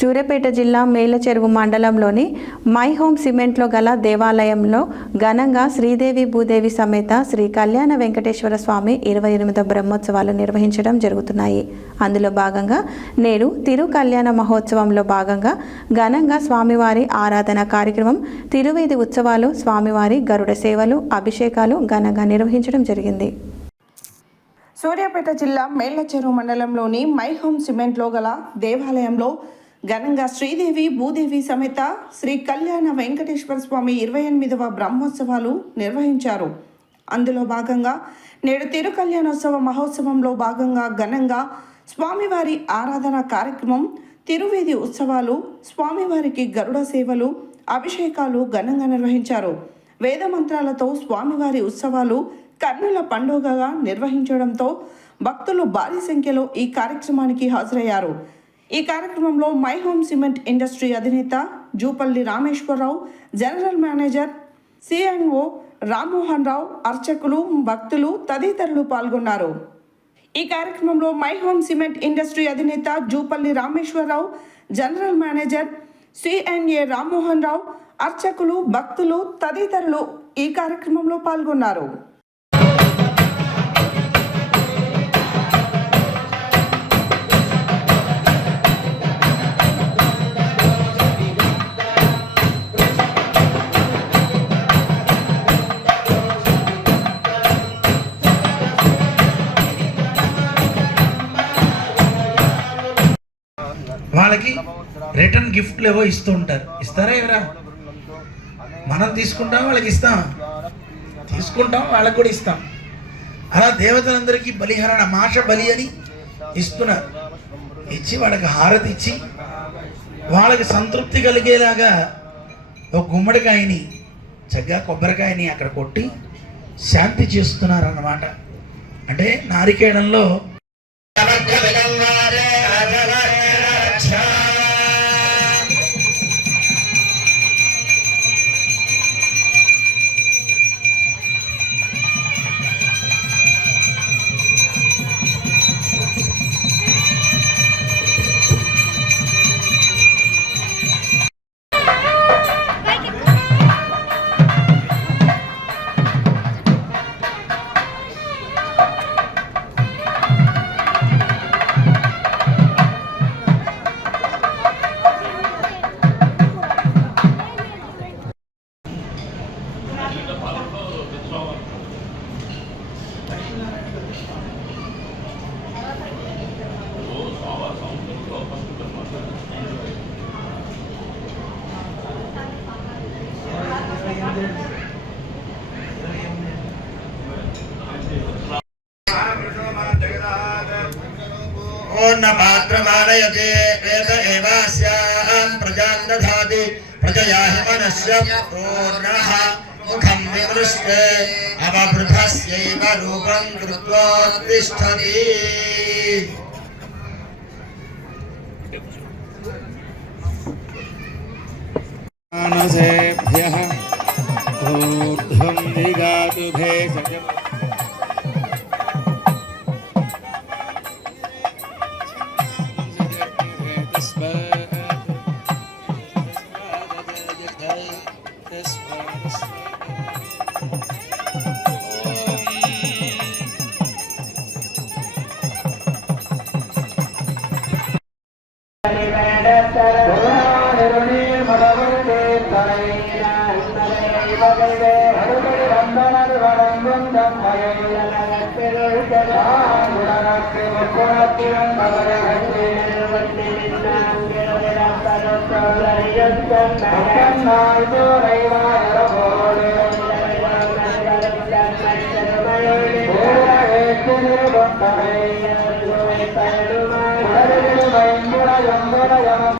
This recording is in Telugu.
సూర్యాపేట జిల్లా మేలచెరువు మండలంలోని మై హోమ్ సిమెంట్లో గల దేవాలయంలో ఘనంగా శ్రీదేవి భూదేవి సమేత శ్రీ కళ్యాణ వెంకటేశ్వర స్వామి 28వ బ్రహ్మోత్సవాలు నిర్వహించడం జరుగుతున్నాయి. అందులో భాగంగా నేడు తిరు కళ్యాణ మహోత్సవంలో భాగంగా ఘనంగా స్వామివారి ఆరాధన కార్యక్రమం, తిరువేది ఉత్సవాలు, స్వామివారి గరుడ సేవలు, అభిషేకాలు ఘనంగా నిర్వహించడం జరిగింది. సూర్యాపేట జిల్లా మేళ్లచెరువు మండలంలోని మై హోమ్ సిమెంట్లో గల దేవాలయంలో ఘనంగా శ్రీదేవి భూదేవి సమేత శ్రీ కళ్యాణ వెంకటేశ్వర స్వామి 28వ బ్రహ్మోత్సవాలు నిర్వహించారు. అందులో భాగంగా నేడు తిరు కళ్యాణోత్సవ మహోత్సవంలో భాగంగా ఘనంగా స్వామివారి ఆరాధన కార్యక్రమం, తిరువేది ఉత్సవాలు, స్వామివారికి గరుడ సేవలు, అభిషేకాలు ఘనంగా నిర్వహించారు. వేద మంత్రాలతో స్వామివారి ఉత్సవాలు కన్నుల పండుగగా నిర్వహించడంతో భక్తులు భారీ సంఖ్యలో ఈ కార్యక్రమానికి హాజరయ్యారు. ఈ కార్యక్రమంలో మై హోమ్ సిమెంట్ ఇండస్ట్రీ అధినేత Jupalli Rameshwar Rao, general manager CNO Rammohan Rao, అర్చకులు, భక్తులు తదితరులు పాల్గొన్నారు. ఈ కార్యక్రమంలో మై హోమ్ సిమెంట్ ఇండస్ట్రీ అధినేత Jupalli Rameshwar Rao, general manager CNA Rammohan Rao, అర్చకులు, భక్తులు తదితరులు ఈ కార్యక్రమంలో పాల్గొన్నారు. వాళ్ళకి రిటర్న్ గిఫ్ట్లు ఏవో ఇస్తూ ఉంటారు. ఇస్తారా ఎవరా? మనం తీసుకుంటాం, వాళ్ళకి ఇస్తాం, తీసుకుంటాం, వాళ్ళకి కూడా ఇస్తాం. అలా దేవతలందరికీ బలిహరణ మాష బలి అని ఇస్తున్నారు. ఇచ్చి వాళ్ళకి హారతి ఇచ్చి వాళ్ళకి సంతృప్తి కలిగేలాగా ఒక గుమ్మడికాయని, చక్కగా కొబ్బరికాయని అక్కడ కొట్టి శాంతి చేస్తున్నారు అన్నమాట. అంటే నారికేడంలో पात्रमानयते वेद एवास्यां प्रजां दधाति प्रजया हि मनस्य पूर्णः मुखं विमृष्टे अवभृतस्यैव रूपं कृत्वोत्तिष्ठति। मानसेभ्यः ऊर्ध्वं दिगातु भेषजम्